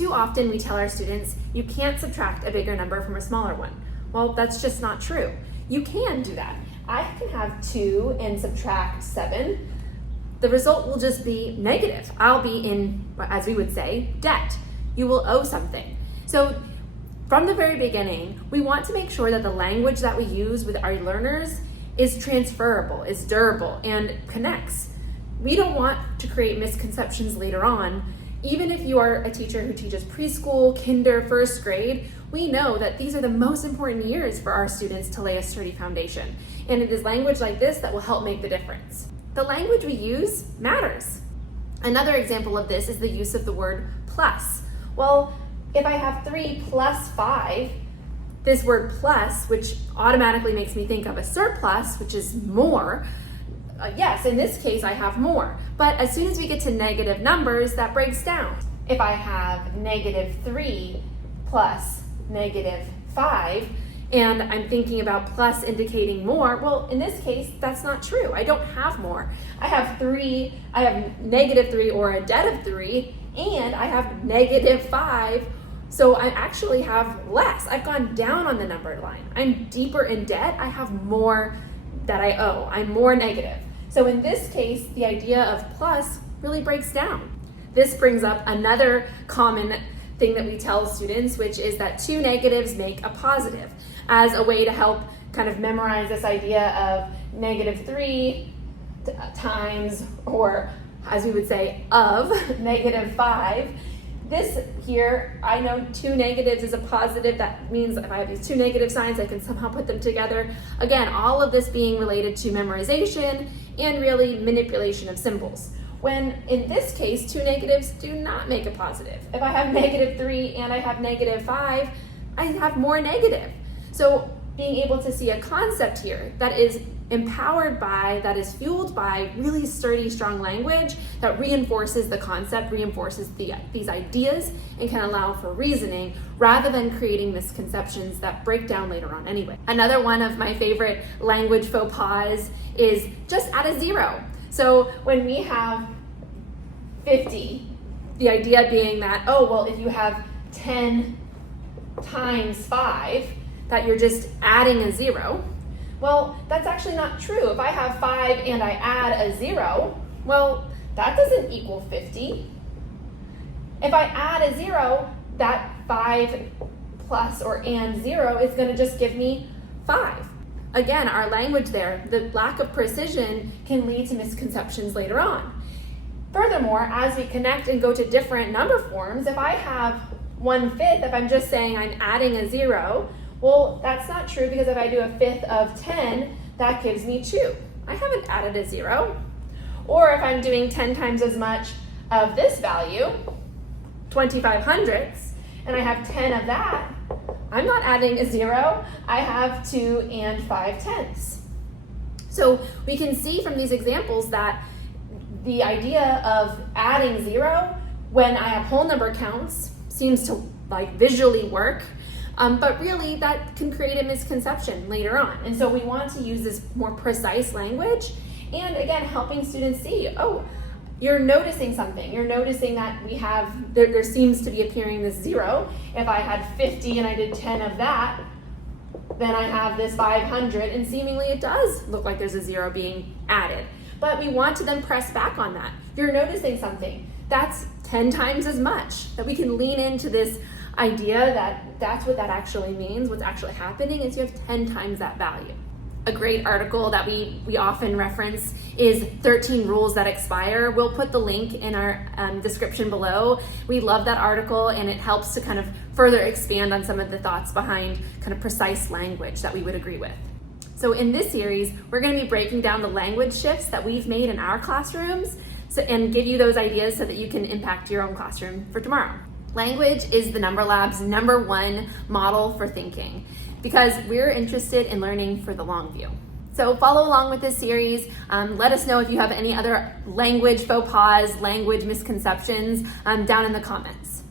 too often we tell our students, you can't subtract a bigger number from a smaller one. Well, that's just not true. You can do that. I can have 2 and subtract 7. The result will just be negative. I'll be in, as we would say, debt. You will owe something. So from the very beginning, we want to make sure that the language that we use with our learners is transferable, is durable, and connects. We don't want to create misconceptions later on. Even if you are a teacher who teaches preschool, kinder, first grade, we know that these are the most important years for our students to lay a sturdy foundation. And it is language like this that will help make the difference. The language we use matters. Another example of this is the use of the word plus. Well, if I have 3 plus 5, this word plus, which automatically makes me think of a surplus, which is more, yes, in this case I have more. But as soon as we get to negative numbers, that breaks down. If I have negative 3 plus negative 5, and I'm thinking about plus indicating more, well, in this case, that's not true. I don't have more. I have negative 3 or a debt of 3, and I have negative 5, so I actually have less. I've gone down on the numbered line. I'm deeper in debt. I have more that I owe. I'm more negative. So in this case, the idea of plus really breaks down. This brings up another common thing that we tell students, which is that 2 negatives make a positive, as a way to help kind of memorize this idea of negative 3 times, or as we would say, of negative 5. This here, I know 2 negatives is a positive. That means if I have these 2 negative signs, I can somehow put them together. Again, all of this being related to memorization and really manipulation of symbols. When in this case, 2 negatives do not make a positive. If I have negative 3 and I have negative 5, I have more negative. So being able to see a concept here that is empowered by, that is fueled by really sturdy, strong language that reinforces the concept, reinforces these ideas, and can allow for reasoning rather than creating misconceptions that break down later on anyway. Another one of my favorite language faux pas is just add a 0. So when we have 50, the idea being that, oh, well, if you have 10 times 5, that you're just adding a 0. Well, that's actually not true. If I have 5 and I add a 0, well, that doesn't equal 50. If I add a 0, that 5 plus or and 0 is going to just give me 5. Again, our language there, the lack of precision can lead to misconceptions later on. Furthermore, as we connect and go to different number forms, if I have 1/5, if I'm just saying I'm adding a 0, well, that's not true, because if I do 1/5 of 10, that gives me 2. I haven't added a 0. Or if I'm doing 10 times as much of this value, 25 hundredths, and I have 10 of that, I'm not adding a 0. I have 2 and 5 tenths. So we can see from these examples that the idea of adding 0 when I have whole number counts seems to visually work. But really that can create a misconception later on. And so we want to use this more precise language, and again, helping students see, oh, you're noticing something. You're noticing that there seems to be appearing this 0. If I had 50 and I did 10 of that, then I have this 500, and seemingly it does look like there's a 0 being added. But we want to then press back on that. You're noticing something. That's 10 times as much. That we can lean into this idea that that's what that actually means. What's actually happening is you have 10 times that value. A great article that we often reference is 13 Rules That Expire. We'll put the link in our description below. We love that article, and it helps to kind of further expand on some of the thoughts behind kind of precise language that we would agree with. So in this series, we're going to be breaking down the language shifts that we've made in our classrooms and give you those ideas so that you can impact your own classroom for tomorrow. Language is the Number Lab's #1 model for thinking, because we're interested in learning for the long view. So follow along with this series. Let us know if you have any other language faux pas, language misconceptions down in the comments.